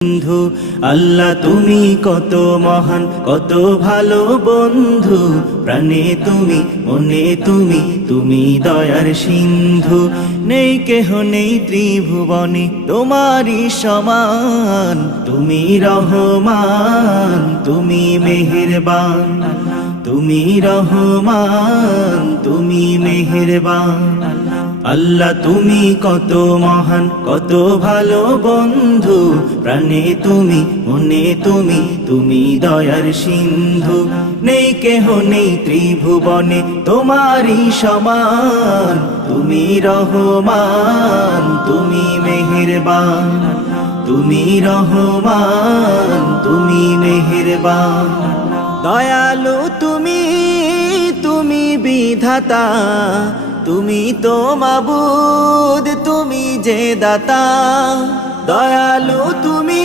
বন্ধু আল্লাহ তুমি কত মহান কত ভালো বন্ধু প্রাণে তুমি মনে তুমি তুমি দয়ার সিন্ধু নেই কেহ নেই ত্রিভুবনে তোমারই সমান তুমি রহমান তুমি মেহেরবান তুমি রহমান তুমি মেহেরবান আল্লাহ তুমি কত মহান কত ভালো বন্ধু প্রাণে তুমি মনে তুমি তুমি দয়ার সিন্ধু নেই কেহ নেই ত্রিভুবনে তোমারই সমান তুমি রহমান তুমি মেহেরবান তুমি রহমান তুমি মেহেরবান দয়ালু তুমি তুমি বিধাতা তুমি তো মাবুদ তুমি যে দাতা দয়ালু তুমি